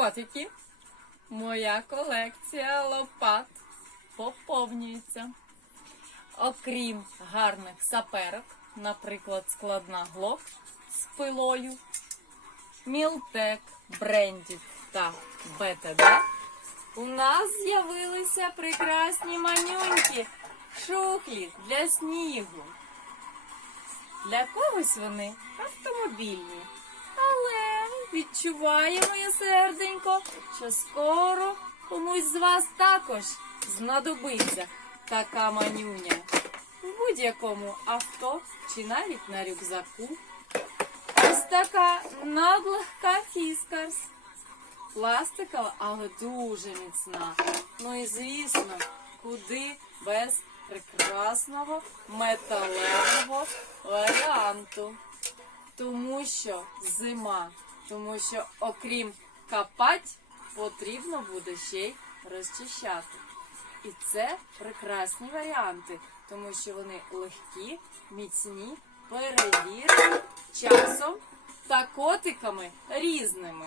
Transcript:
котики, моя колекція лопат поповнюється. Окрім гарних саперок, наприклад, складна глок з пилою, Мілтек, брендів та БТД, у нас з'явилися прекрасні манюньки, шухлі для снігу. Для когось вони автомобільні. Відчуває моє серденько, що скоро комусь з вас також знадобиться така манюня. В будь-якому авто чи навіть на рюкзаку. Ось така надлегка фіскарс. Пластикова, але дуже міцна. Ну і звісно, куди без прекрасного металевого варіанту. Тому що зима, тому що окрім капать, потрібно буде ще й розчищати. І це прекрасні варіанти, тому що вони легкі, міцні, перевірені часом та котиками різними.